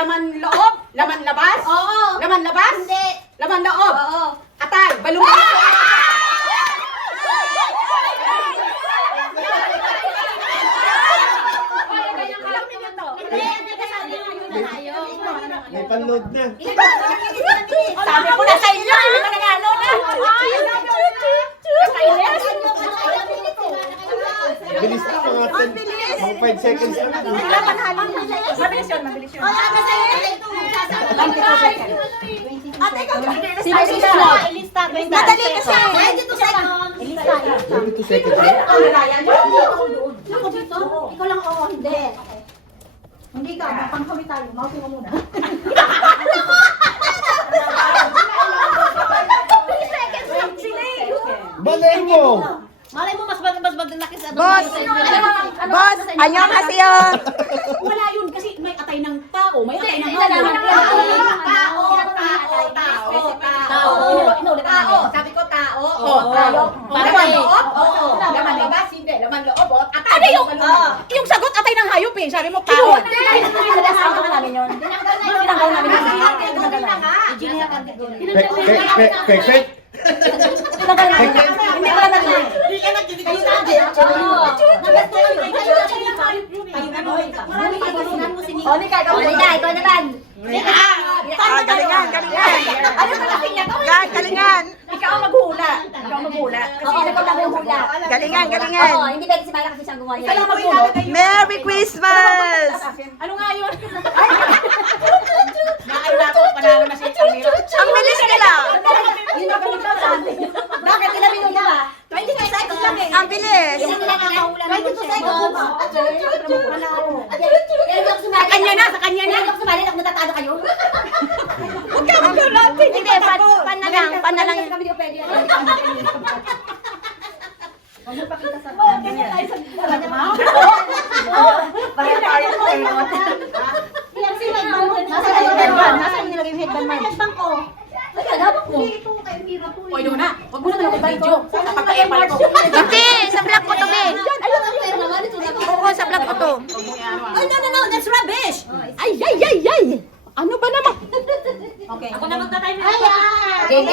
Laman loob? Laman labas? Oo. Laman labas? Hindi. Laman loob? Oo. Atay, balungan. May panload na. Sabi ko na sa inyo, hindi ka nanalo na. Bilis na, mga 5 seconds lang. Mabilis yun, mabilis yun. Sino sila? Elista. Madali kasi. 22 seconds. Elista. 22 seconds lang. Ako dito? Ikaw lang oo, hindi. Hindi ka, pangkami tayo. Mausin mo muna. 3 seconds lang sila eh. Balay mo! Malay mo, mas maglaki sa Boss! Boss! 안녕하세요! Wala yun kasi may atay ng tao, may atay ng Tao. Sabi ko tao. Tao. Laman loob? Laman labas? Hindi. Laman loob? Atay. Ano yung sagot atay ng hayop eh. Sabi mo, tao. Tinanggal namin yun. Tinanggal namin yun. Perfect! Tinanggal namin yun. Hindi ko naman yun. Ikaw naman. Galingan, galingan. Galingan. Ikaw ang maghula. Ikaw ang maghula. Oo, ikaw lang yung hula. Galingan, galingan. Oo, hindi pwede si Mayra kasi siyang gumawa Ikaw lang yun. maghula. Merry Christmas! Ano nga yun? Naano na ako, panalo na siya. Ang bilis nila. Bakit ilang minuto ba? 22 seconds lang eh. Ang bilis. Ilan nila nakahula ng 22 seconds? Sa kanya na, sa kanya na. Hindi ako sumali, ako natatalo kayo. Huwag ka magulati. Hindi, pan na lang. Pan na lang. Kami di ko pwede. Nasaan nilagay yung headband mo? Headband ko. Ay, alabak mo. O, yun na. Huwag mo na lang video. Pagka-epal ko. Hindi, sa vlog ko to, Ben. Ayun ang pera naman. Ito na. Oo, sa vlog ko to. Ay, no. That's rubbish. Ay, ay, ay, ay. Ano ba naman? Okay. Ako na magta-time. Game.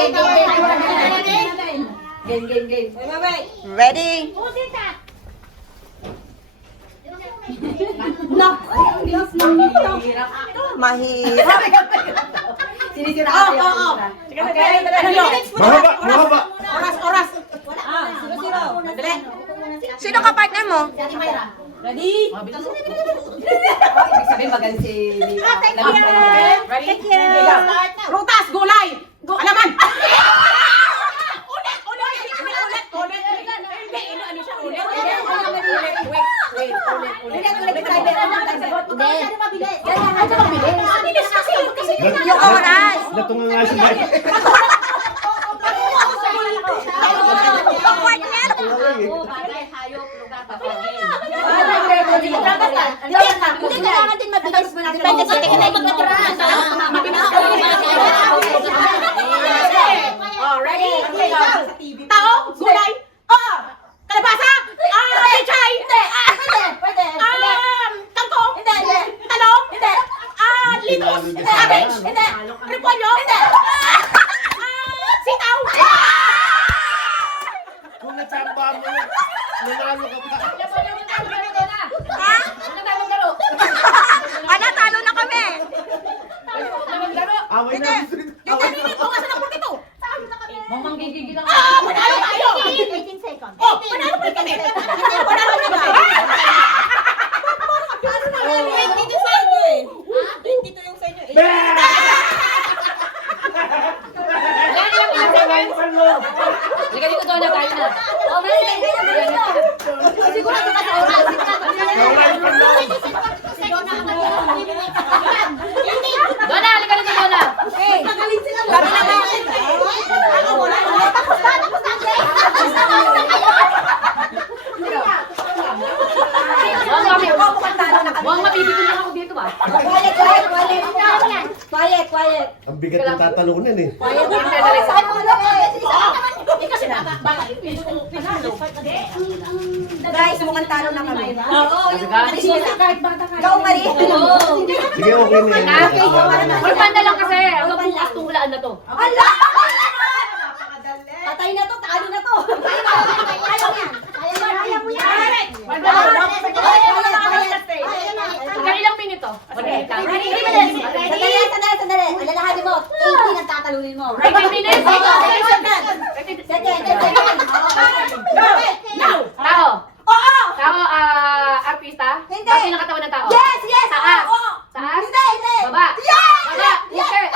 Wait. Ready? Mahirap. Sinisira ako. Oo. Okay. Ano yun? Mahaba! Oras. Zero. Dali. Sino ka partner mo? Ready? Ibig sabihin magaling si Thank you. Ready? Thank you. Prutas, gulay. Alaman. Ulit. Hindi, ano siya? Ulit. Wait. Mabilis kasi. Yung oras. Natunga nga si Mike. Hindi kailangan din mabilis. Depende sa technique magkaturan. Oh, ready? Tao, gulay. Kalabasa. Pechay. Pwede. Kangkong. Talong. Litos. Cabbage. Repolyo. Sitaw. Kung natsamba mo, nanalo ka pa. Ha? Ano, talo na kami. Away na. Panalo tayo. 18 seconds. Oh, panalo pa kami. Panalo na ba? 22 sa inyo eh. 22 yung sa inyo eh. Liga dito doon na tayo na. Oh, sigurado ka sa oras. Doon na, liga dito doon na. Magaling sila. Sabi na nga. Tapos na. Huwag mabibigyan lang ako dito ba? Quiet. Ang bigat ng tatalunan eh. Guys, mukhang talo na kami. Oo, Go, Marie. Sige, okay na yan. Orpan na lang kasi. Hanggang bukas tong hulaan na to. Ala! Patay na to, talo na to. Kaya mo yan. Hanggang ilang minuto? Sandali. Alalahanin mo. 80 ang tatalunin mo. 20 minutes? Second. Tao. Oo! Tao, artista? Hindi. Bakit nakatawan ng tao? Yes! Taas. Oo! Taas? Hindi! Baba. Yes! Baba. Yes! Okay.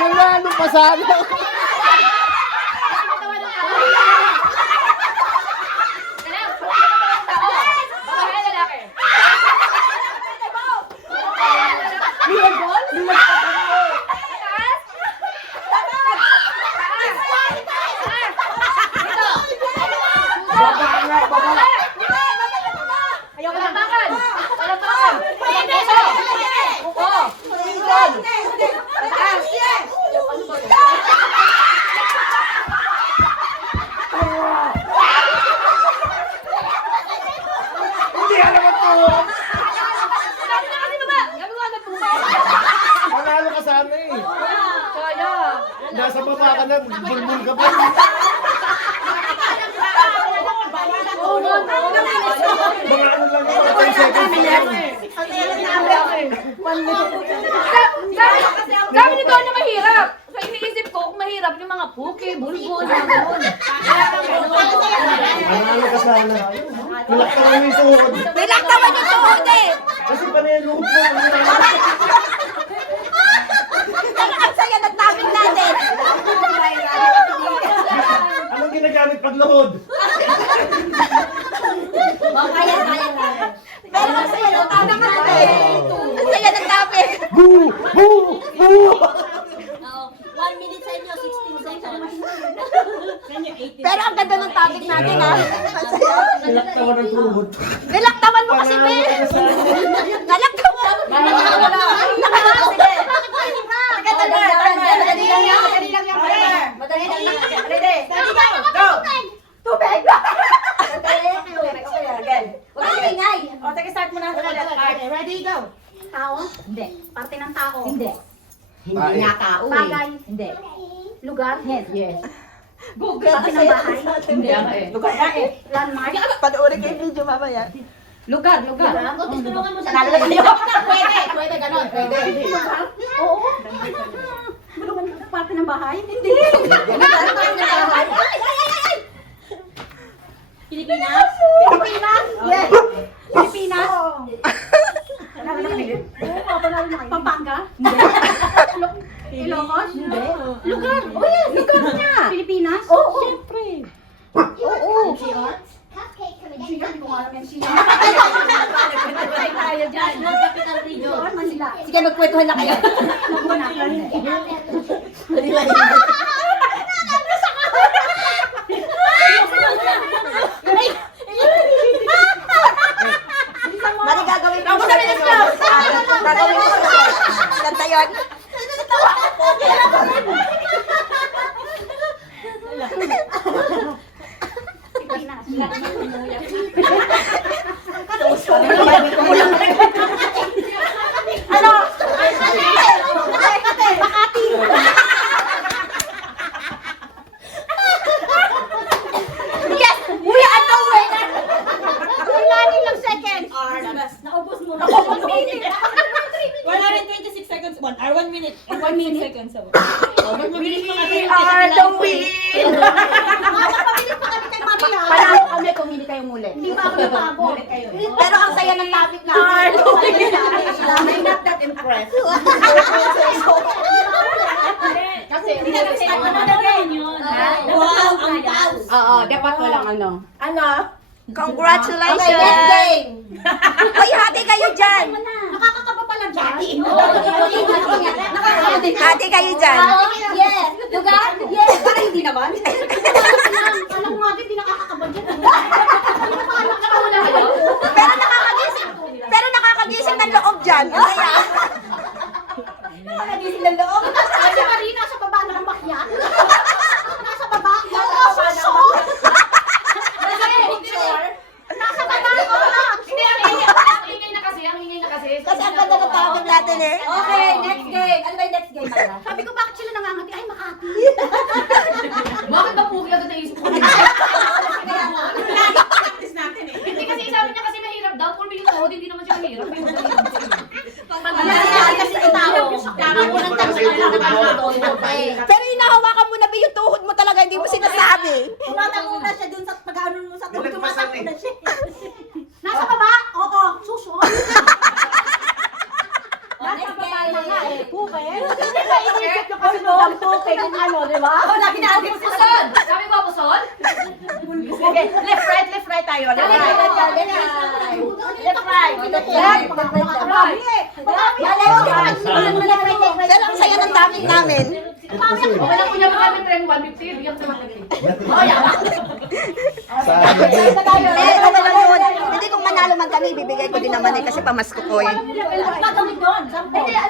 Nanalo pa sana. Hindi alam mo to. Panalo ka sana eh. Nasa baba ka na, bulbul ka pa. Mga ano lang, 10 seconds lang. Sabi ni Don na mahirap. So iniisip ko, kung mahirap yung mga puki, bulbul, mga ganun. Panalo ka sana. Nilaktawan mo yung tuhod. Nilaktawan yung tuhod eh! Kasi panalo mo. Ang saya ng topic natin! Anong ginagamit pag luhod? Kaya. Pero ang saya ng topic natin! Ang saya ng topic! Boo! Boo! Boo! 1 minute sa inyo, 16 seconds. Pero ang ganda ng topic natin ha. Nilaktawan ng tuhod. Nilaktawan mo kasi, Panalo Be! ka sana. Nalaktawan! Madali lang yan. Ready? Go! Tubig! Huwag kang ingay. O, sige, start mo na. Ready, go. Tao? Hindi. Parte ng tao? Hindi. Hindi nga Tao Bagay? Hindi. Lugar? Yes. Google. Parte ng bahay? Hindi. Lugar na eh. Landmark? Panoorin kayo video mamaya. Lugar. Tulungan mo sa tayo. Pwede, ganon. Pwede. Oo. Parte ng bahay? Hindi. Parte ng bahay? Ay! Pilipinas? Yes. Pilipinas? Pampanga? Hindi. Ilocos? Hindi. Lugar? Oh yes, lugar niya. Pilipinas? Oo. Siyempre. Oo. Capital region. Manila. Sige, magkwentuhan na kayo. Mali gagawin ko. Gagawin ko. Kanta yun. Ano? Makati. Yes! Uy, ano? Wala nilang seconds. Naubos mo. 126 seconds. 1 hour, 1 minute. 1 minute seconds. Mabilis pa kasi. We are the win! Magpabilis pa kami kay Mami ha. Panalo kami kung hindi kayo muli. Hindi pa ako napagod. Pero ang saya ng topic natin. I'm not that impressed. Kasi, Wow, ang pause. Oo, dapat walang ano. Ano? Congratulations! Okay, next game! Uy, hati kayo dyan! Nakakakaba pala dyan. Hati kayo dyan. Yes! Lugar? Yes! Para hindi naman. sinabi. Tumatango na siya dun sa pag-ano mo sa tubo. Nilagpasan Tumatango na siya. Nasa baba? Oo, susunod. Nasa baba na nga eh. Puke. Hindi ba inisip nyo kasi ng puke kung ano, di ba? Oh, lagi na ating puson! Sabi mo puson? Okay, left, right tayo. Left, right. Left, right. Pero ang saya ng daming namin. Okay lang po niya magamit rin 150. Bigyan ko naman lagi. Eh, okay lang yun. Hindi kung manalo man kami, bibigay ko din naman eh kasi pamasko ko eh.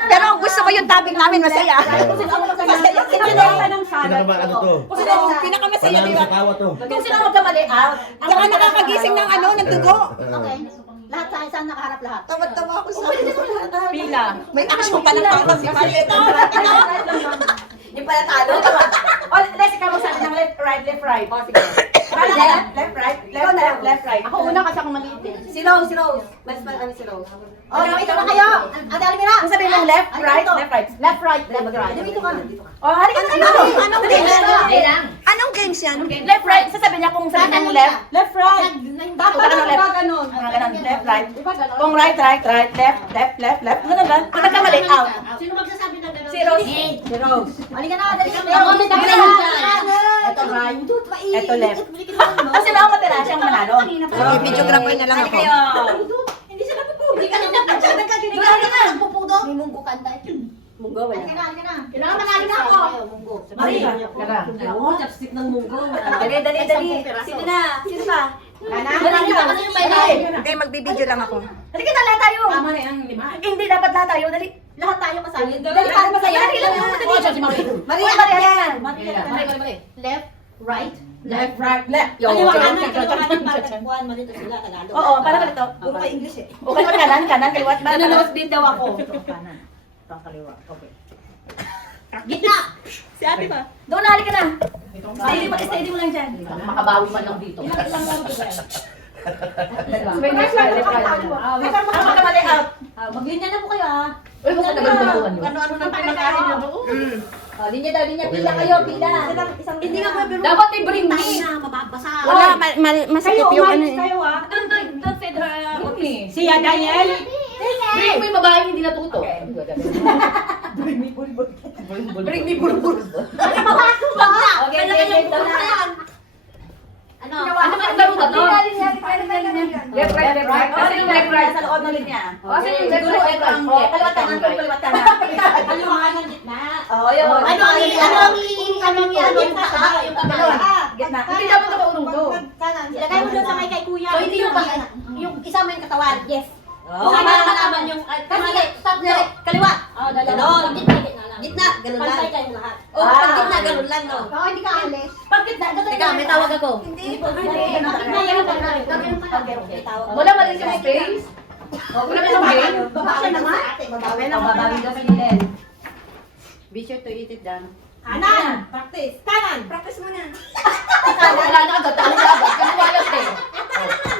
Pero ang gusto ko yung topic namin, masaya. Masaya. Pinakama ano to? Pinakamasaya, di Panalo ba? sa kawa to. Kung sino magkamali, out. Saka nakakagising ng ano, ng dugo. Okay. Lahat sa isang nakaharap lahat. Tawa-tawa ako sa Pila. May action pa ng tao si Palit. Yung pala talo. O, Les, ikaw magsabi ng left, right. O, sige. Left, right. Ako una kasi ako maliit eh. Si Rose. Mas ano si Rose. O, dito na kayo. Ate Almira. Kung sabihin mo left, right. Left, right. Dito ka. O, halika na kayo. Anong games yan? Anong games yan? Left, right. Sasabihin niya kung sabihin mo left. Left, right. Bakit left? Ganun. Left, right. Kung right, left. Ganun ba? Kung nagkamali, out. Sino magsasabi ng gano'n? Si Rose. Halika na, dali kami. Ito right. Ito left. Kasi may ako matira siyang manalo. Okay, videographer na lang ako. Hindi sila pupugi. Nagpupudo. May munggo kanta. Munggo, wala. Halika na. Kailangan manalo na ako. Munggo. Maria. Oo, chopstick ng munggo. Dali. Sino na? Sino pa? Okay, magbibideo lang ako. Halika na, lahat tayo. Tama na yung 5. Hindi, dapat lahat tayo. Dali. Lahat tayo kasali. Dali tayo masaya. Dali lang. Oo, siya si Marie. Maria. Left, right. Left, right, left. Oo, para ganito. Puro pa English eh. Okay, kanan, kaliwat ba? Nanonood din daw ako. Kanan. Ito kaliwa. Okay. Gitna! Si ate ba? Doon na, halika na. Steady mo lang dyan. Makabawi man lang dito. Ilang laro ko ba? Left, right. Ang magkamali out. Maglinya na po kayo ah. Uy, huwag ka nagaguluhan yun. Ano nang pinakain nyo? Linya daw, pila Okay lang kayo, yun. pila. Hindi nga po, pero Dapat may bring me. mababasa. Wala, masakit yung ano eh. Kayo ah. Don't feed her me. Siya, Daniel. Bring me yung babaeng hindi natuto. Bring me bulbul. Okay, daw na. Ano? Ano man ang laro ba to? Left, right. Kasi yung left, right. Sa loob ng linya. Kasi yung left, right. Kaliwat ka na, kaliwat ka na. Kaliwat ng gitna. Oo, yun. Ano ang yung gitna. Hindi dapat ako unong to. Ilagay mo doon sa may kay kuya. So, hindi yung yung isa mo yung katawan. Yes. Oo, para malaman yung... Kasi, stop na. Kaliwa. Ganon. Gitna, ganun lang. Pantay kayo lahat. Pag gitna, ganun lang, no? Oo, hindi ka alis. Pag gitna, ganun lang. Teka, may tawag ako. Hindi po. May tawag. Wala mali yung space. Wala may space. Baba siya naman. Babawi na, babawi daw si Lynn. Be sure to eat it down. Kanan. Practice. Kanan. Practice mo na. Wala na agad, tawag na agad. Kasi wala eh.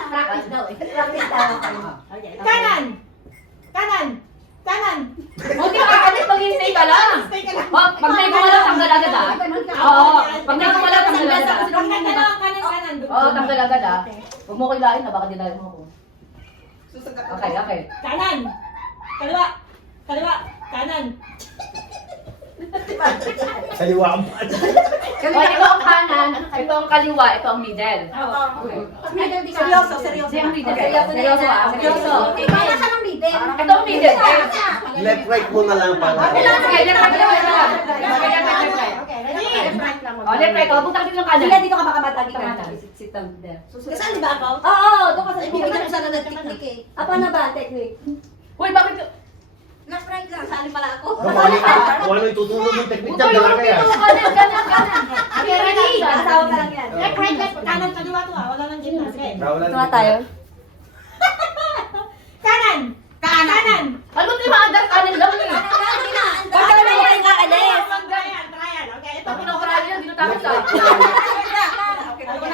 Practice daw eh. Practice daw. Kanan. Huwag ka kakalit, mag-stay ka lang. Pag may kumala, tanggal agad ah. Oo, pag may kumala, tanggal agad ah. Kanan. Oo, tanggal agad ah. Huwag mo ko ilahin na, baka dinahin mo ako. Okay. Kanan. Kaliwa. Kanan. Kaliwa ang pan. O, ito ang kanan, ito ang kaliwa, ito ang middle. Seryoso. Hindi ang middle. Seryoso ah. Seryoso. Kaya sa ng middle. Ito ang middle. Left right mo na lang para. Okay, left right. O, left right. O, punta ka dito ng kanan. Sila dito ka baka matagi ka. Sit down there. Kasali ba ako? Oo, doon ka sa ibigay ko sana ng technique eh. Apa na ba technique? Uy, bakit? Left right lang, sali pala ako. Kung ano yung tutulong ng technique Ito dyan, yung dala kaya. kanan. Okay, ready? Asawa ka lang yan. Left, kanan, kaliwa to ah. Wala nang gitna. Sige. Tuwa tayo. Kanan. Alam mo, di ba, agad kanan lang eh. Baka naman yung kaalis. Trial. Okay, ito. Ito, pinaparahan niya, dito tayo sa.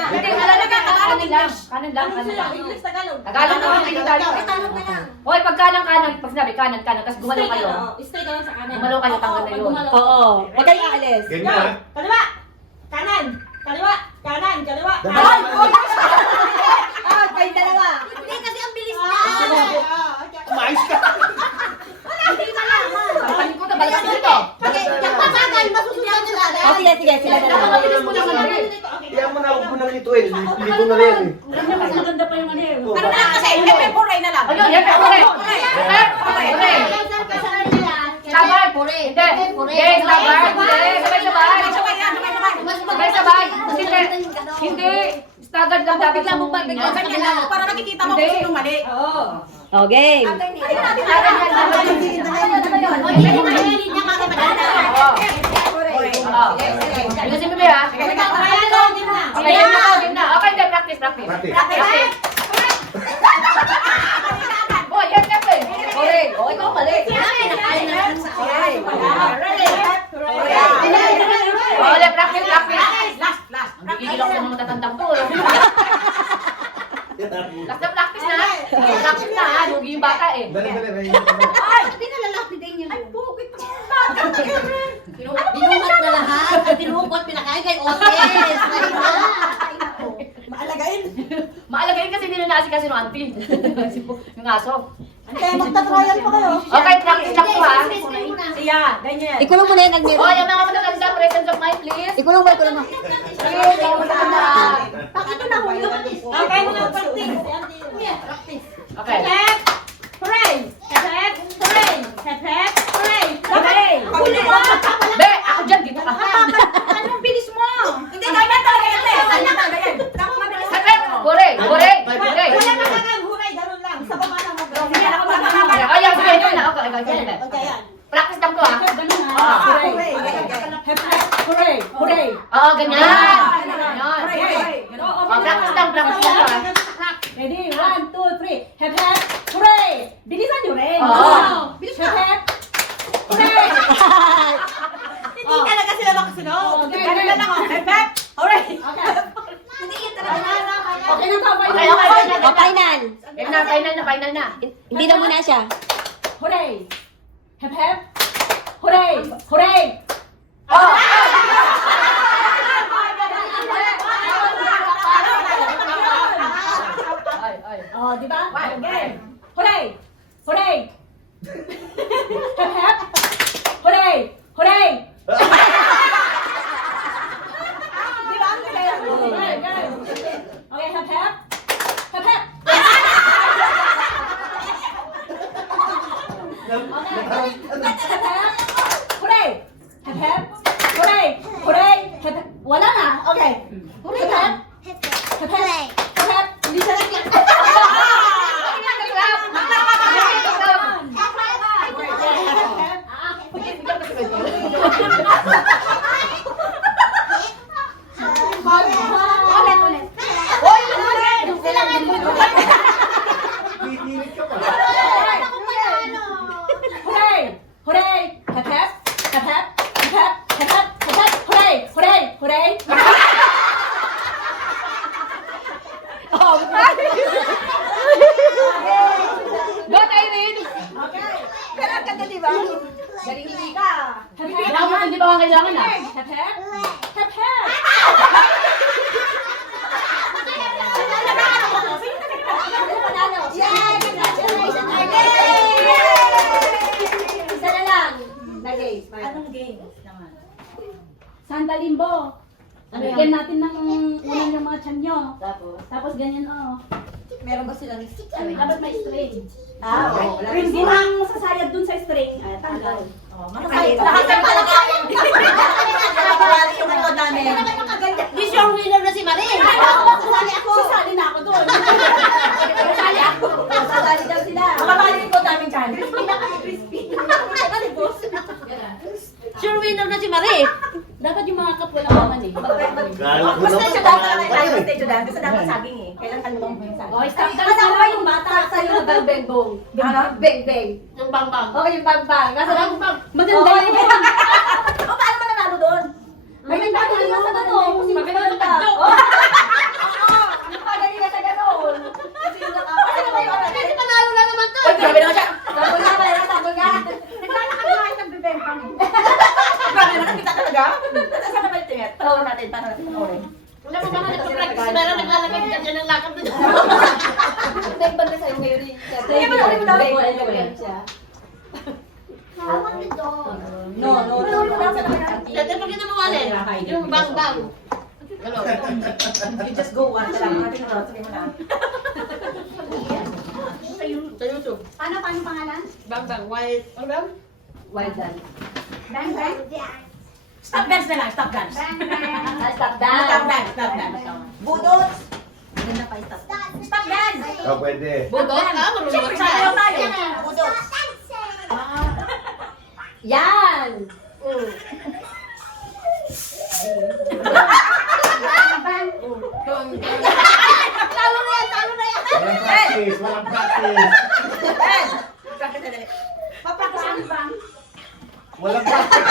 Hindi, Okay. alala ka, kanan lang. Kanan lang. English, Tagalog. Tagalog naman, hindi tayo. Tagalog na lang. Hoy, pag kanan, pag sinabi kanan, tapos gumalaw kayo. Stay ka lang sa kanan. Gumalaw kayo, tanggal na yun. Oo. Huwag kayong aalis. Ganyan ha. Kaliwa. Kanan. Kaliwa. Kayo dalawa. Hindi kasi ang bilis na. Mais ka. Sampanin ko na, balik ko dito. Pagpapagal, masusunod nila. Oh, sige, sige, sila dalawa. Napakabilis mo naman rin. Kaya mo na, huwag mo nang lituin. Ligo na rin. Mas maganda pa yung ano eh. Ano Ano na lang kasi, F4 na lang. Ano, yan, pure. Pure. Sabay. Hindi. Hindi, sabay. Hindi, sabay-sabay. Sabay-sabay. Hindi. Staggered lang dapat Bigla mo ba, bigla mo, para makikita mo kung sino mali. Okay. Ayusin mo ba ha? Okay, game na. Okay, then practice. Practice. Oh, yan ka pa eh. Ore, oh, ikaw mali. Oh, ulit, practice. Last. Gigil ako sa mga matatandang to. Last na practice na. Practice na ha, lugi yung bata eh. Dali. Hindi na lalapit din yun. Ay, bukit pa. Binuhat na lahat. Tinukot, pinakain kay Otis. Maalagayin kasi hindi na naasikaso ng auntie. Yung aso. Kaya magta-trial pa kayo. Okay, practice lang po ha. Siya, ganyan. Ikulong mo na yan, nag-mute. Oh, yung mga matatanda, presence of mind, please. Ikulong mo, ikulong mo. Please, yung matatanda. Bakit ito nahulog? Okay, mga practice. Practice. Okay. Hooray! Hep, hooray! Hep, hooray! Hooray! Huli mo! Be, ako dyan, dito ka. Anong bilis mo? Hindi, ganyan talaga yan. Ganyan. Dapat mabilis. Hooray! Wala makakang hooray, ganun lang. Sa baba lang mag-draw. Hindi ako makakang. Ay, sige, yun na. Okay, sige. Okay, yan. Practice lang to ha. Hooray! Hooray! Hooray! Oo, ganyan. Ganyan. Oh, Oh, practice lang to ha. Ready? 1, 2, 3. Hep, hooray! Bilisan nyo rin. Oo. Bilis ka. Hep, hooray! Hindi talaga sila makasunod. Ganun na lang. Hep, hooray! Okay. Hindi yun talaga. Okay na to. Okay. O, final. Final na. Hindi na muna siya. Hooray! Hep, hooray! Hooray! Ay. Oh, di ba? Again. Hooray! Hooray! Hep, hooray! Hooray! Di ba? Ang galing. Okay, okay, hep, hep. Hep, hep. Hooray! Hep, hep. Hooray! Hooray! Hep, hep. Wala na. Okay. Hep, hep. Hep, hep. Hep, hep. Hindi siya nag-clap. Ulit. Sila nga Pipilit ka pa. Ako pa yan. Hooray! Hooray! Hep, hep. Hep, hep. Hep, hep. Hep, hep. Hep, hep. Hooray! Hooray! Hooray! Go, Irene! Okay. Pero ang ganda, di ba? Galing ka. Hep, hep. Hindi ba kailangan ah? Hep, hep. Hep, hep. Yay! Congratulations, Isa na lang. Anong game naman? Santa Limbo. Bigyan natin ng unang yung mga tiyan nyo. Tapos ganyan Meron ba silang stick? Dapat may string. Okay. Hindi lang sasayad dun sa string. Tanggal. Lahat ng palagayan. Yung ano namin. This your winner na si Marie. Sasali ako. Sasali na ako dun. Sasali ako. Sasali daw sila. Makabalik ko namin dyan. Sure winner na si Marie. Dapat yung mga kapwa lang naman eh. Galak mo Basta naman. siya dapat tayo sa stage dance. Basta dapat saging eh. Kailan kalimutan mo yung saging. Oh, stop Ano ba yung bata sa'yo na bang-bang-bong? Ano? Bang-bang. Yung bang-bang. Okay, yung bang-bang. Kasi lang, maganda yun. O, paano mo nanalo doon? May nagbago din sa gano'n. Kasi magaling ka. Oo. Napagaling ka sa gano'n. Kasi yung Kasi panalo na naman to. Uy, grabe naman siya. Sabol nga, kaya sabol nga. Naglalakad nga kayo ng bibempang. Grabe na, nakita talaga. Saan na ba yung tingit? Panoorin natin, paano natin panoorin? Wala pa ba nga nagpa-practice Tapos meron naglalagay dyan ng lakad doon. Nagbanda sa'yo ngayon eh. Sige, madami mo daw. Hawak nito. No. Dati pag yun mawalin, yung bang-bang. You just go one lang. Sige mo na. Sa YouTube. Paano pangalan? Bang-bang. White. Ano ba? Wild dance. Bang bang. Stop dance na lang, stop dance. Bang bang. Stop Stop dance, stop dance. Budot. Ganda pa stop. Stop dance. Oh, pwede. Budot? Marunong Siyempre, ba sasayaw tayo? tayo. Budot. Yan! Walang practice, walang practice. Ben! Practice na dali. Bang bang. Walang practice.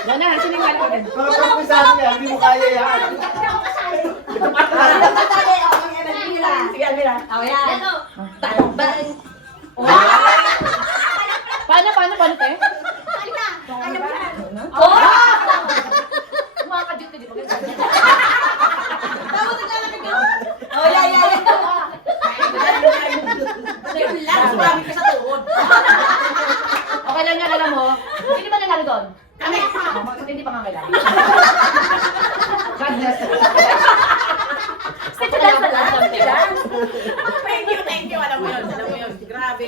Yan na, siningan ko din. Mga practice sa akin yan, hindi mo kaya yan. Sige, Almira. Oh, yan. Bang. Paano, te? Ano ba? Oh! Mga ka-duty, di ba? Oh, yeah. Relax, marami ka sa tuhod. Okay lang yan, alam mo. Hindi ba nanalo doon? Kami. Hindi pa nga kailangan. God bless. Step dance na lang. Thank you. Alam mo yun. Grabe.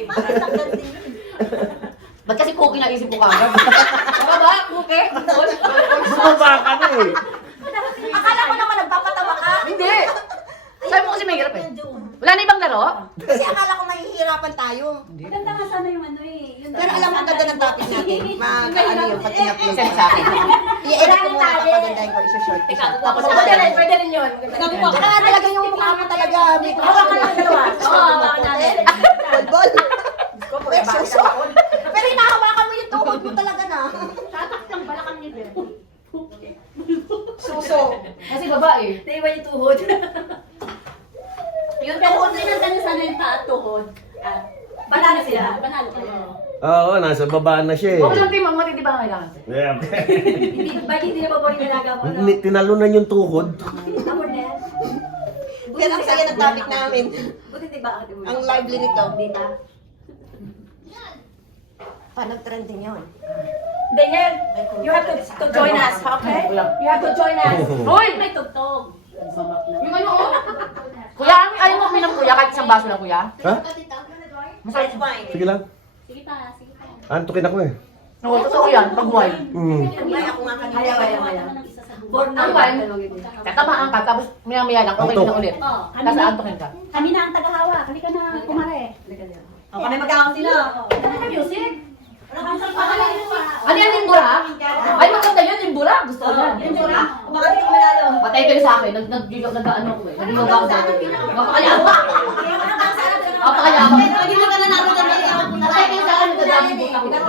Ba't kasi cookie na isip ko kagad? Baka ba? Cookie? Sumaba ka na eh. Akala ko naman nagpapatawa ka. Hindi! Sabi mo kasi may hirap eh. Wala na ibang laro? Kasi akala ko mahihirapan tayo. Maganda nga sana yung ano eh. Yung Pero alam mo, ang ganda ng topic natin. Ano yung pag in-upload. Send sa akin. I-edit ko muna papagandahin ko, isa-short. Tapos Pwede rin yun. Saka nga talaga yung mukha mo talaga. May Hawakan lang dalawa. Oo, hawakan natin. Bol-bol. May Suso. Pero hinahawakan mo yung tuhod mo talaga na. tatak lang balakang niyo din. Suso. Kasi babae. Naiwan yung tuhod. Yung tuhod din ang ganun sana yung paa at tuhod. Banana sila. Banalo kayo. Oo, nasa baba na siya Huwag eh. lang team, matindi ba ang kailangan? Yeah. Hindi na ba yung nalaga mo? Tinalunan yung tuhod. Ako na yan. Yan ang saya ng topic namin. Buti diba? Ang lively nito. Dita. Paano trending yun? Daniel, you have to join us, okay? You have to join us. Hoy! May tugtog. Yung ano oh? Kuya, ayaw mo uminom kuya kahit isang baso lang kuya? Ha? Masarap wine. Sige lang. Sige pa. Antukin ako eh. Oo, totoo yan, pag wine. Ay, ako nga kanina. Kaya. Born Ang wine, tatamaan ka, tapos maya-maya lang, okay na ulit. Oh, Tapos aantukin ka. kami na ang tagahawa. Halika na kumare. O, kami mag-out sila. Music? Ano yan, limbura? Ay, maganda yun, limbura. Gusto ko yan. Baka di ko manalo. Patay kayo sa akin, nag-ano ako eh. Nag-yoga ako dati. Mapakayabak. Mapakayabak. Pag hindi ka nanalo dyan, may iwan ko na Patay kayo sa akin, nagdadagong buta ko.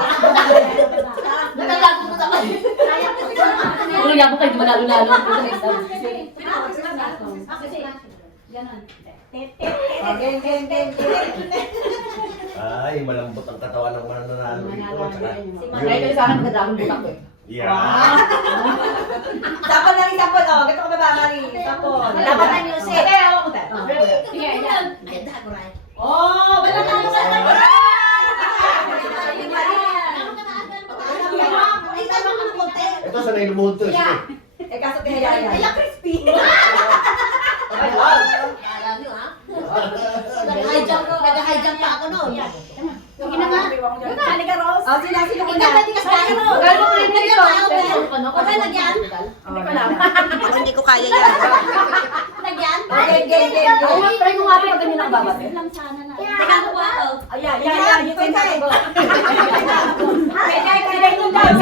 Nagdadagong buta ko. Puro yabak kayo, di manalo-lalo. Ganon. Ay, malambot ang katawan ng mananalo dito. Patay kayo sa akin, nagdadagong buta ko eh. Yeah. Sapon na rin, sapon. O, gato ka ba, Mari? Sapon. Dapat na music. Okay, hawak ko tayo. Sige, yan. Oh, wala na ako sa Ito, sanay lumuhod to. Sige. Eh, kaso tihaya yan. crispy. Ay, wow. Alam nyo ha? Nag-hijack pa ako noon. Sige na nga. Halika, Rose. Oh, sila Ikaw una. pwede ka sa akin. Gano'n ko rin dito. Okay, lagyan. Hindi ko alam. Hindi ko kaya yan. Lagyan. Okay, game. Ay, try mo nga rin pag ganyan ang babat eh. Lang sana na. Teka ko ba? Yeah, you can have it. Kaya yung down.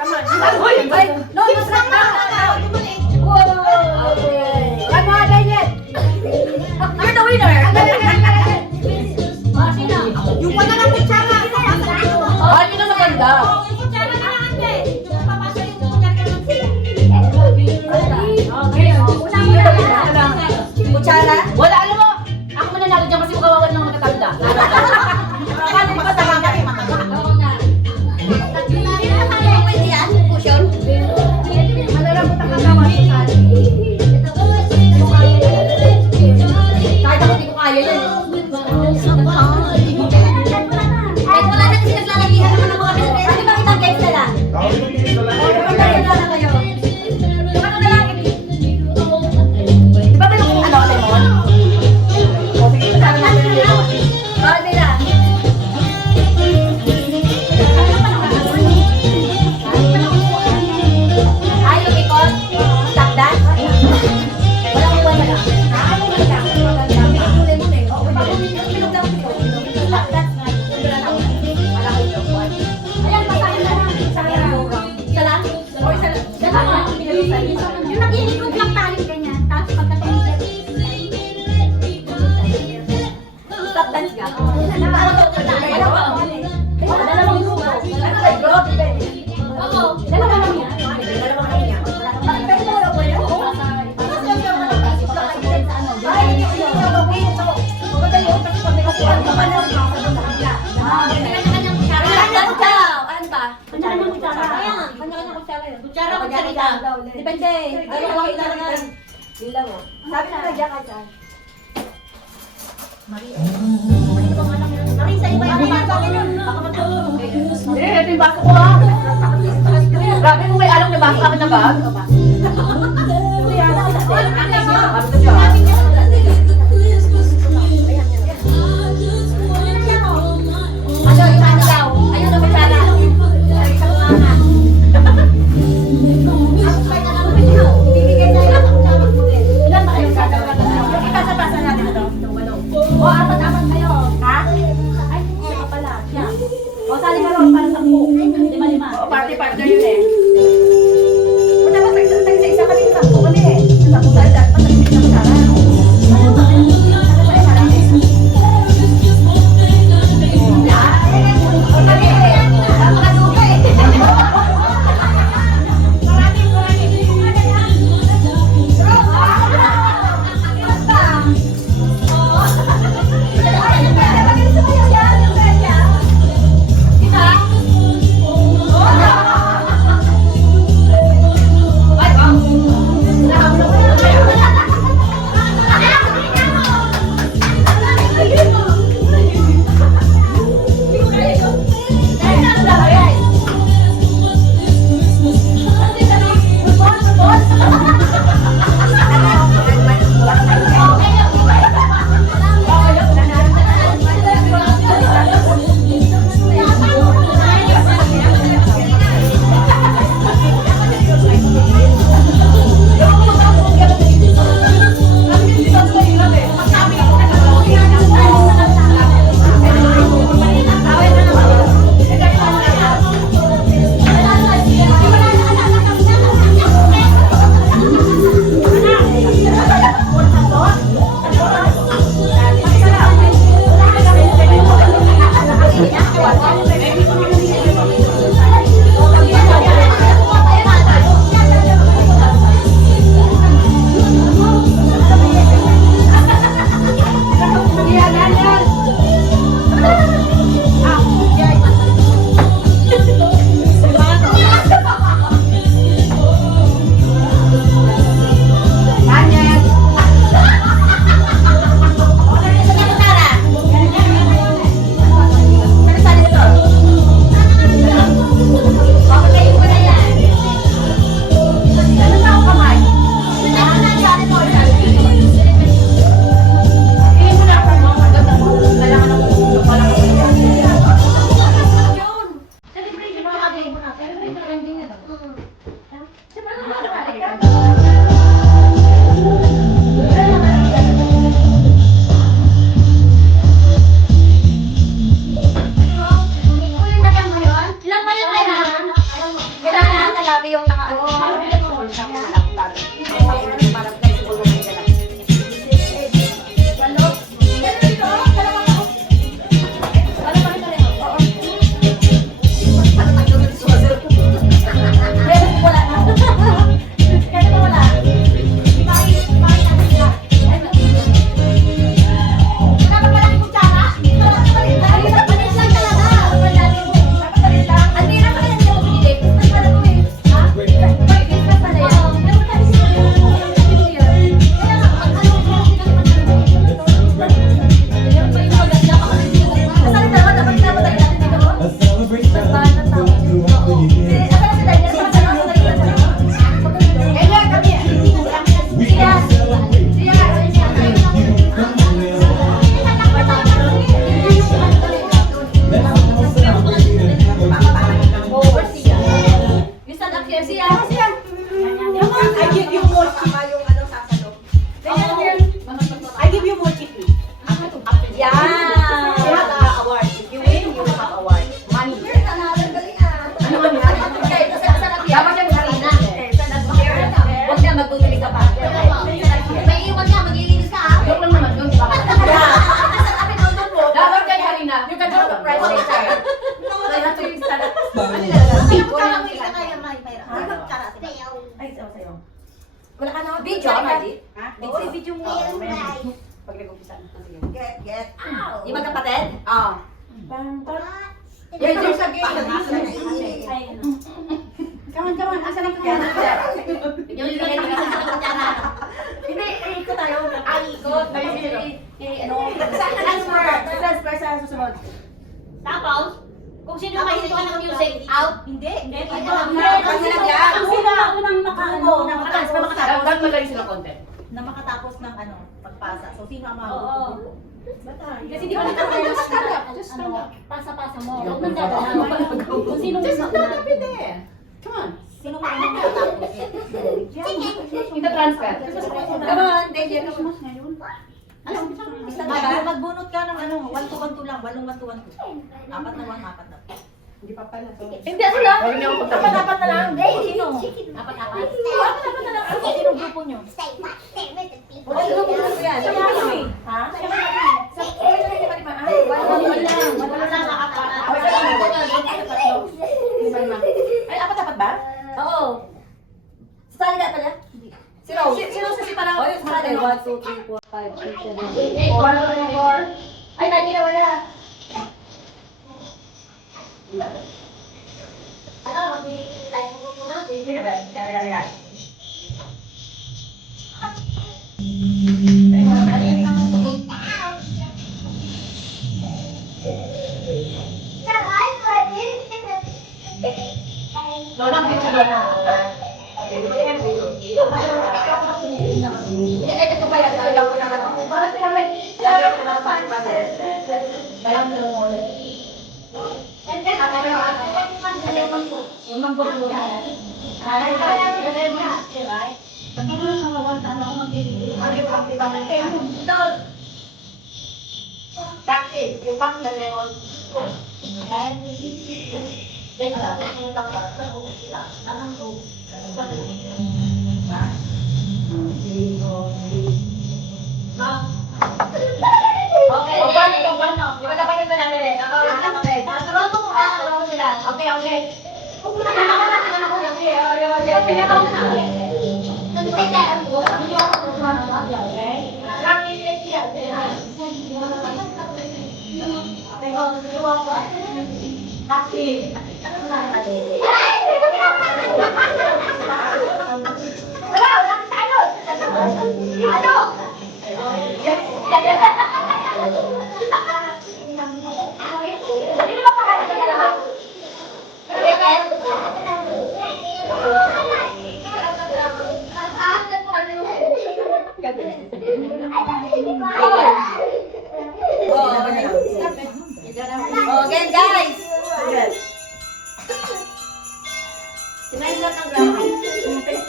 Come on. Uy, ay, No, you stop na. Come on, Daniel. You're the winner. Yung wala ng kutsara. Oh, yun ang maganda. Kutsara? Wala, alam mo. Ako mananalo dyan kasi makawawan ng matatanda. Paano ba sa mga kami? Pwede yan? Cushion? Malalambot ang katawan sa magsalita. Depende. Ano ko kailangan? Bilang mo. Sabi na kaya ka dyan. Marie, sa'yo ba yan? Ito yung baso ko ha. Grabe kung may alam na baso akin na bag. Ano, isa daw. Ayun, may sala. Ilan ba kayong gagawin? Yung ipasa-pasa natin ito. O, apat-apat kayo. Ha? Ay, siya pala. Siya. O, sali ka ron para 10. 5-5. Oo, party-party yun eh. Kung dapat isa-isa kami sa 10 kami eh. Sa 10 tayo dapat matagpit ng sara. Wala ka na Video, Mardi? Ha? Video mo. Pag nag-umpisa na. Sige. Get. Di magkapatid? Ah. Parang, Yan yung sa game. Ay, ano. Come on. Asan ang kutsara? Yung ilagay mo kasi sa kutsara. Hindi, ikot tayo. Ikot. Transfer sa susunod. Tapos, kung sino mahilig ka ng music, out. Hindi. Ito lang. Ang sino ako nang Nakatapos. Hanggang magaling sila konti. Na makatapos ng pagpasa. So, sino ang Oo. mahuhuli? Kasi di ba just pasa-pasa mo. Huwag mong dadalaw. Kung sino mas mauna. Come on. Sino ang makatapos? Ito transfer. Come on, David. Magbunot ka ng 1-2-1-2 lang. 8-1-2-1-2. 4 na 1, 4 na. Hindi pa pala. Hindi, ano lang? Huwag niyo ako Apat na lang. Sino? Apat-apat. Apat na lang. Sino grupo nyo? Wala yung grupo nyo yan. Sa mga ha? Sa ay, apat-apat ba? Oo. Sali na pala? Sino? Sino sa si parang? 1, 2, 3, 4, 5, 6, 7, 8. Ay, may ginawa na. Okay, guys. Sinayin lang ng graphic. Thank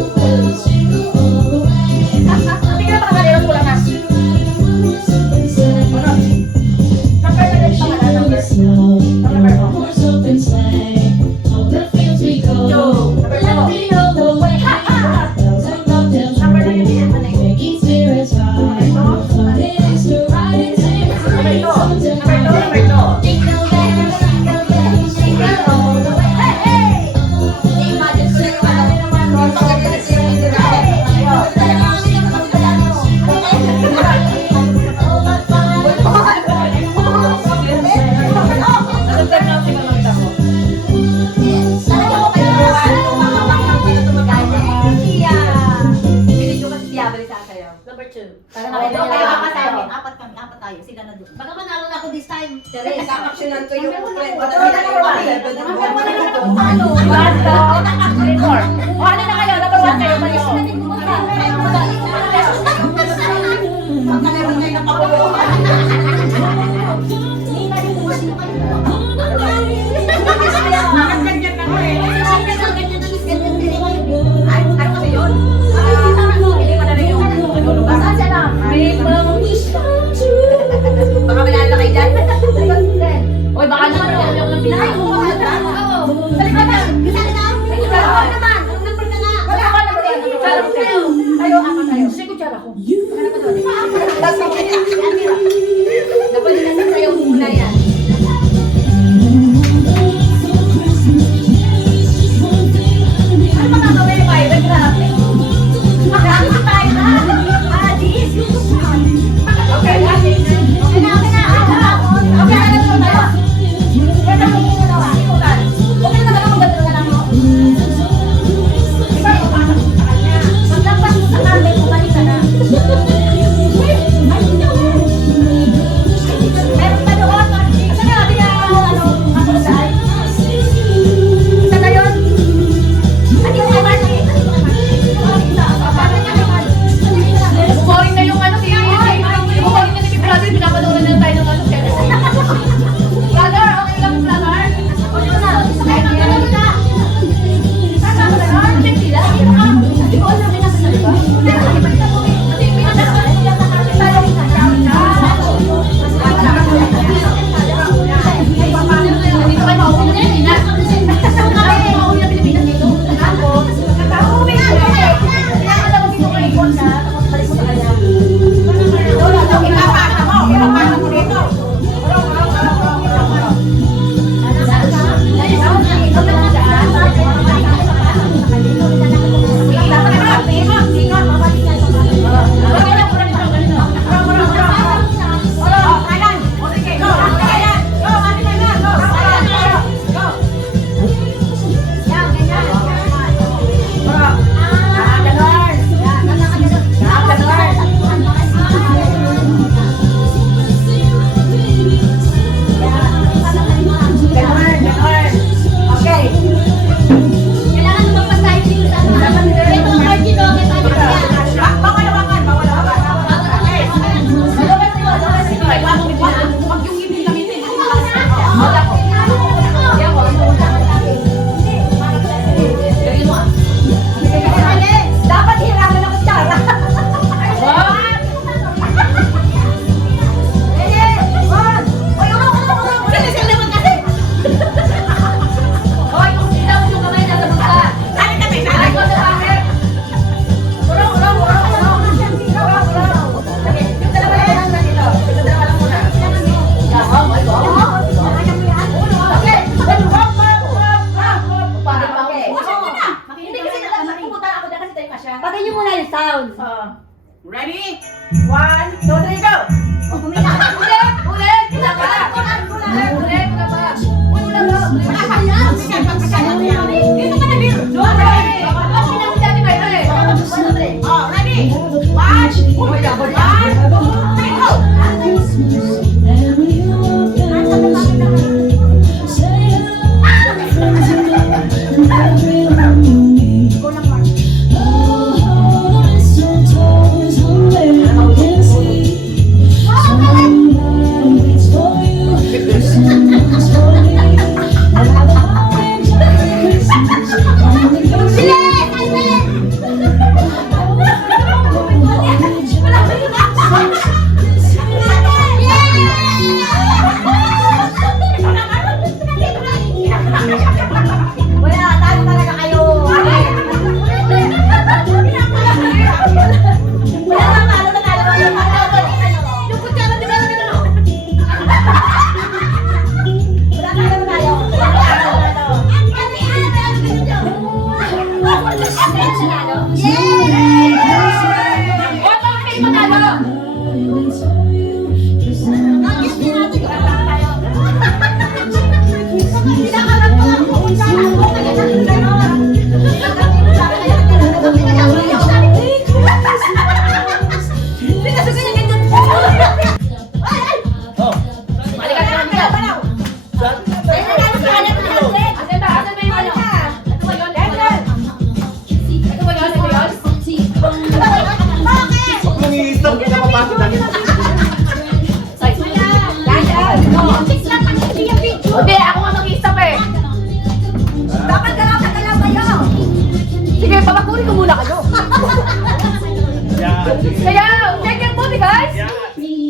you. Number 2. Apat tayo. Sila na doon. Baka manalo na ako this time. Teres. Aksyonan ko yung friend. Ano na kayo? Number 1 kayo ba yun? Baka malala kayo dyan. Oy, baka naman yung pinay mo. Tayo, apat tayo. Sige, kutsara ko. Tapos,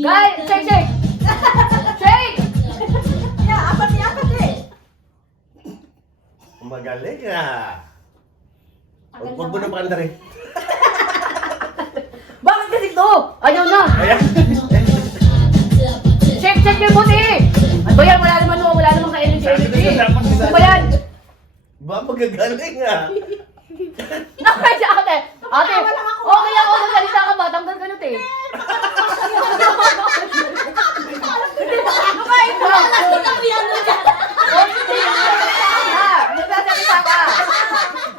Guys, shake, shake! Shake! Apat eh. Magaling ah. Huwag mo na pakanda rin. Bakit kasi ito? Ayaw na! Ayan. Shake, shake yung buti! Ano ba yan? Wala naman ka-energy. Ano ba yan? Ba, magagaling ah. Nakay siya ate! Ate! Okay lang ako nagsalita ka ba? Tanggal ka na te. Nagsasalita ka!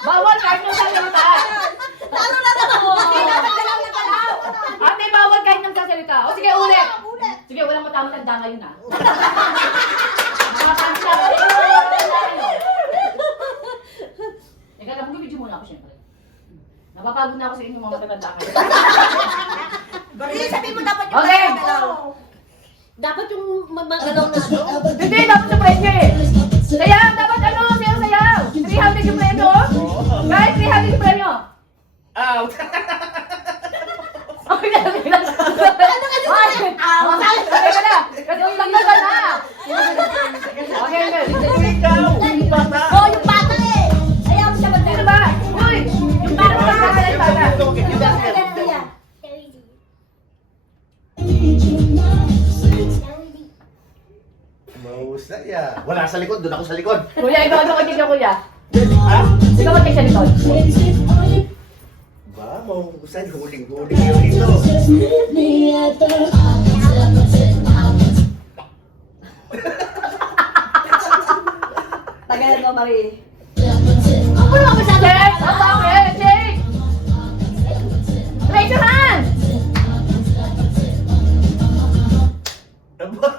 Bawal kahit nagsasalita! Ate, bawal kahit nagsasalita! O sige, ulit! Sige, walang matamang tanda ngayon ah. Teka lang, mag-video muna ako syempre. Napapagod na ako sa inyong mga matanda kayo. Sabihin mo dapat yung Okay! Dapat yung magalaw na ano. Hindi, dapat sa premyo eh! Sayaw! Dapat ano? Sayaw! 300 yung premyo oh! Guys, 300 yung premyo! Out! Okay na, okay na! Okay na! Kasi yung tanggal ka na! Okay, okay. Ikaw! Yung bata! Oh, yung bata eh! Ayaw siya ba? Ano ba? Uy! Yung parang bata! Mahusay ah. Wala sa likod, doon ako sa likod. Kuya, ikaw ano kayo kuya? Ha? Ikaw kayo sa likod. Ba, mahusay. Huling-huling yun ito. Tagalan mo, Marie. Ano ba masabi? Check! Ang bakit? Check! Raise your hand! Aba,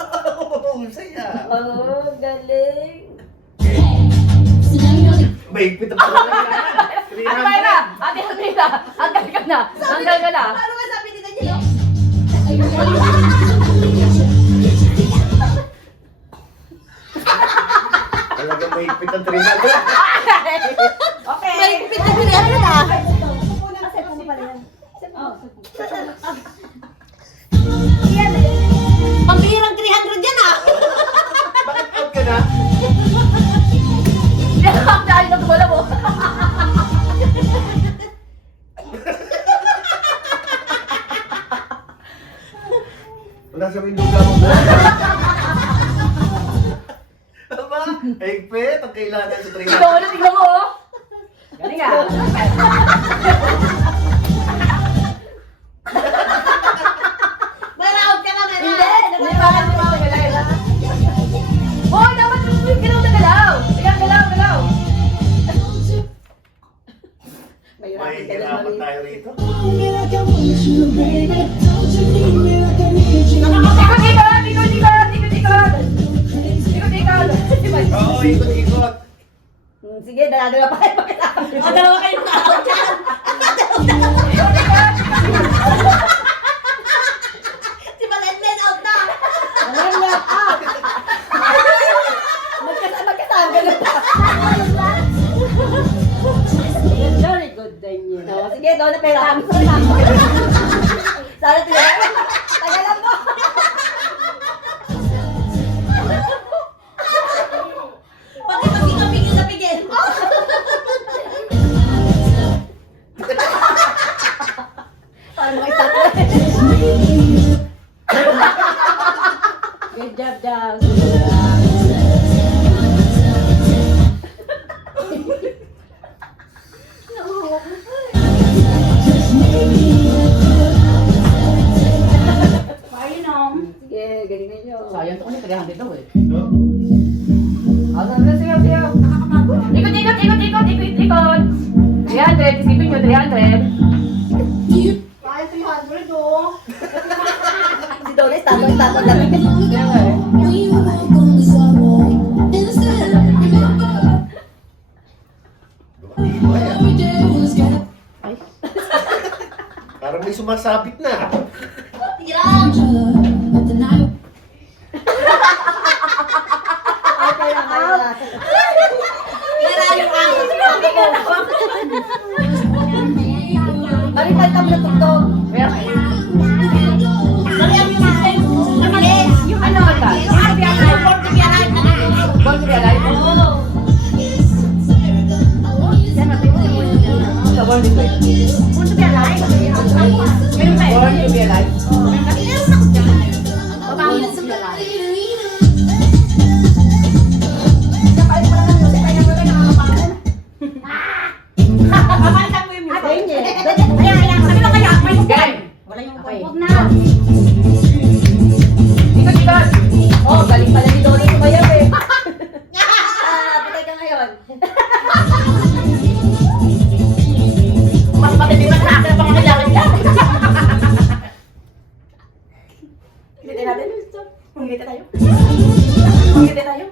mahusay ah. Oh, galing. Mahigpit ang pala. Ano ba na? Ate Almira, hanggal ka na. Hanggal ka na. Ano nga sabi ni Daniel? Talagang mahigpit ang 300. Okay. May pinagpilihan na na. Pambihirang 300 yan ah. Bakit out ka na? Dahil na tumala mo. Wala sa window ka mo. Aba, mahigpit ang kailangan sa 300. Tignan mo oh. Galing ah. Malaot ka na na. Hindi ba ka galaw? Hoy, dapat yung galaw na galaw. Sige, galaw. Mahihirapan tayo rito. Ikot. Oo, ikot-ikot. Sige, dala pa kayo magkasama. O, dalawa kayo na out dyan. Si Valentine out na. Alam out. Magkasama na pa. Very good, Daniel. Oh, sige, doon na pera. Sana tagalan. Tagalan mo. Pati pati kapigil na pigil. Paano mo isata? Good job, Jazz. Sige, galing ninyo. Sayang to kasi 300 daw eh. No? Sayaw. Ikot. 300, isipin nyo, 300. Si Doris, tatong lang. Parang may sumasabit na. Tira. Tira yung Balikan kami na tugtog. Kaya Dali ang system Ngiti tayo. Ngiti tayo.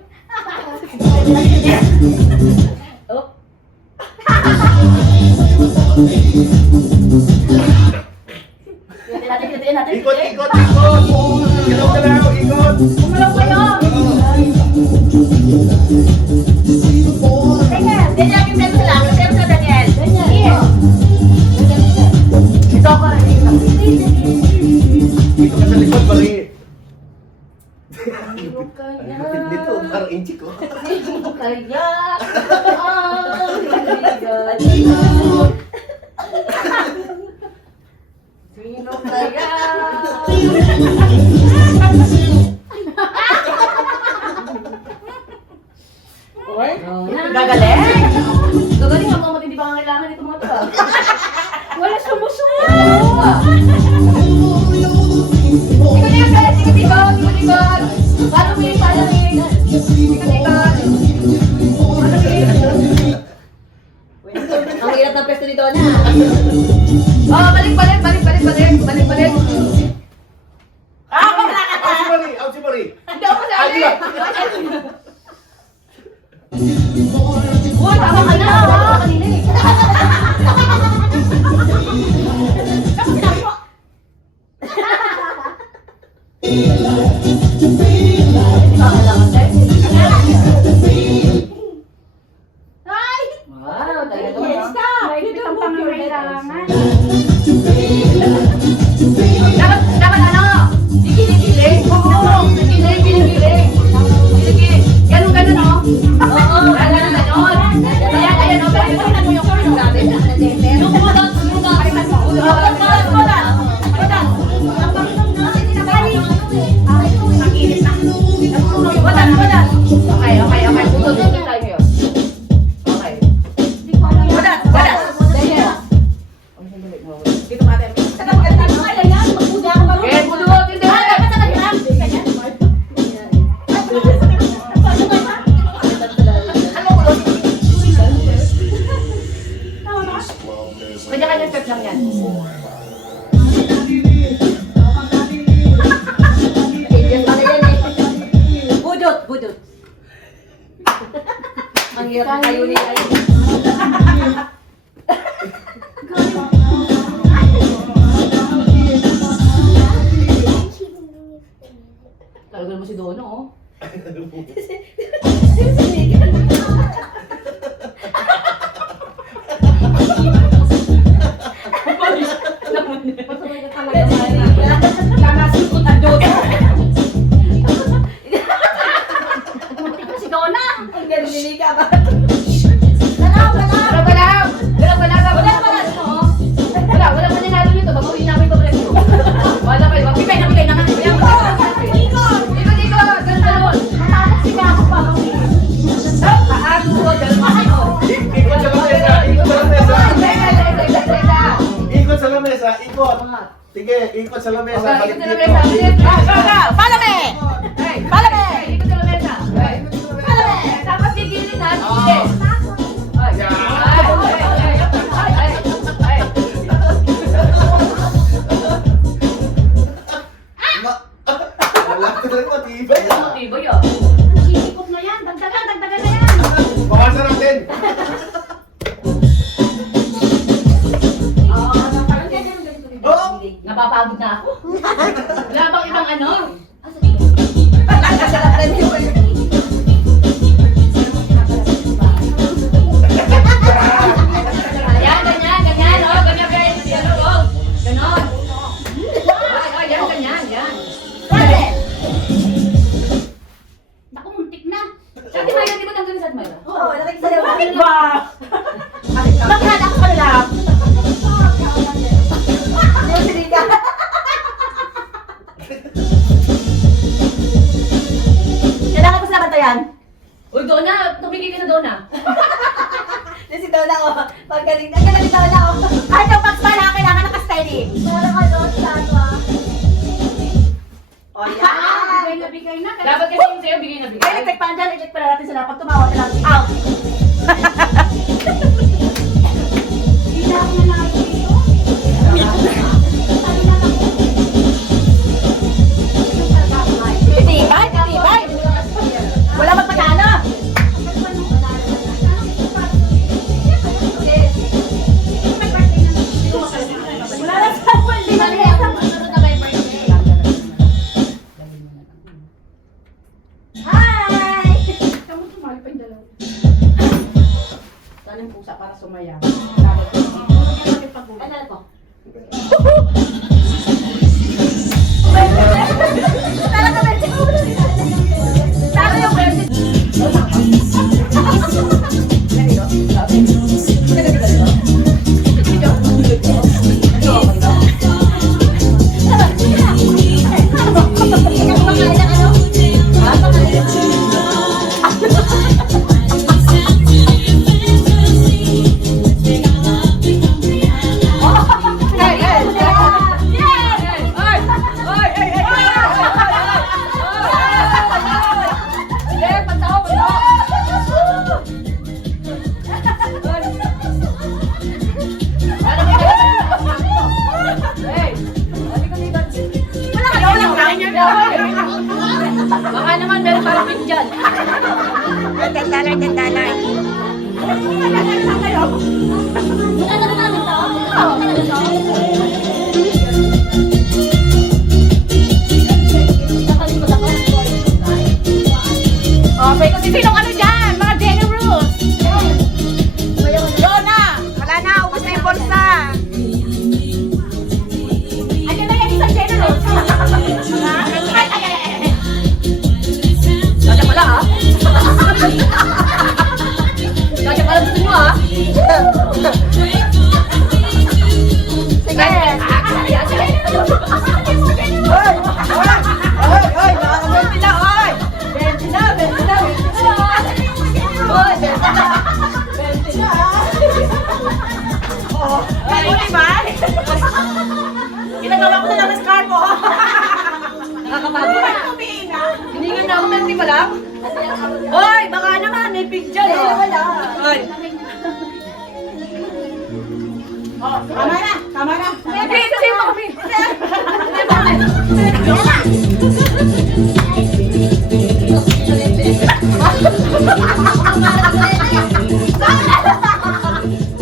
Oh. Ngiti natin. Ikot, ikot, ikot. Galaw, ikot. Kumalaw kayo. Daniel, Daniel, yung tempo lang. Yung tempo na Daniel. Daniel. Ito ako. Dito ka sa likod, Mari. Sino kaya? Dito, parang inchi ko. Sino kaya? Sino kaya? Gagaling. Gagaling ako, matindi ba ang kailangan nito mga to? Wala sumusunod! Ikot-ikot! Ikot-ikot! Ikot-ikot! Follow me! Follow me! Ikot-ikot! Ang hirap ng pwesto ni Donna. Oh, balik! Out si Mari, out si Mari. Hindi ako kasali! Ayun. Uy, tama ka na! Kanina eh! Wow, talaga to, no? Dapat ano? Giling-giling? Oo! Giling-giling! Ganun, no? Oo! Ganun. Ayan, no? Pero ito mo yung kurso natin. Yung udot! Okay. Udot tayo ngayon. Okay. Wadat. Dito ka natin. Okay, udot! Hindi! Kanya-kanya step lang yan. Budot. Ang hirap tayo ni ay. Talaga mo si Dono, oh. Si Dona! Ang ganili ka ba? Wala pa ninalo nito. Baguhin namin ito presyo. Wala kayo. Bigay na nga. Ikot! Ganun. Ikot sa lamesa, ikot. Sige, ikot sa lamesa. Okay, balik ikot sa dito. lamesa. Follow me. Follow me. Ikot sa lamesa. Tapos gigilin ha. Sige. Wala ka lang matibay ah. Motibo yun. Sisikot na yan. Dagdagan na yan. Bakasan natin. Oh! Napapagod na ako. Wala bang ibang ano? Ayan, ganyan. Oh, ganyan kaya yung ano, oh. Ganon. Yan. Naku, muntik na. Sa Ate Mayra, di ba tanggalin sa Ate Mayra? Oo, nakikisayaw. Wow. Bakit ako ka lang? Kailangan ko sa bantayan. Uy, Donna, tumigil ka na, Donna. Si Donna ko. Paggaling na. Galing Donna ko. Kahit yung pag pala, kailangan naka-steady. Para ka doon sa ano. O yan. Bigay na. Dapat kasi yung sa'yo, bigay na bigay. Electric pan dyan, i-check pala natin sila. Pag tumawa na lang, out. Hindi na ako nanalo dito. Sabi na lang. Hindi, pa yung dalawa. Saan yung pusa para sumaya? Ano ko? Baka naman meron parang pink dyan. Dandanay, dandanay. Ano naman ito? Okay, kung sinong ano dyan, mga generous. Donna! Wala na, ubos na yung bulsa. Andiyan na yan isang generous. Kaya pala ah. Kaya pala gusto nyo ah. Sige. Oy, nakaka-20 na, oy! 20 na, 20 na, 20 na. Oy, 20 na. 20 na. Oh, ay, diba? Ginagawa ko na lang ng scar ko. Nakakapagod. Hindi nga na ako, hindi pa lang. Oy, baka naman, may pig dyan. Oy. Oh, tama na, tama na. Hindi, kasi yung kami.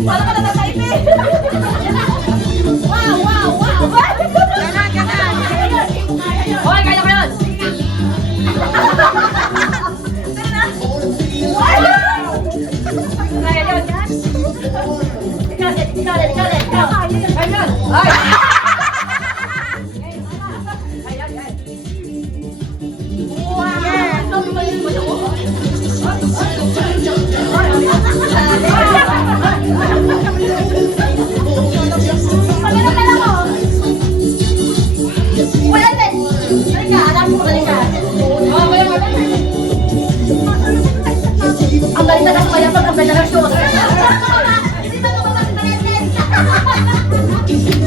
Wala ka na nakaipin. Ganon, ganon. Hoy, kaya ko yun! Kaya yun, yan? Ikaw ulit, ikaw ulit, ikaw ulit, ikaw. Ayun, ay! Ayan, ayan. Wala din. Halika, alam mo, halika. Ang galing na kasi kaya pag ang ganda ng show.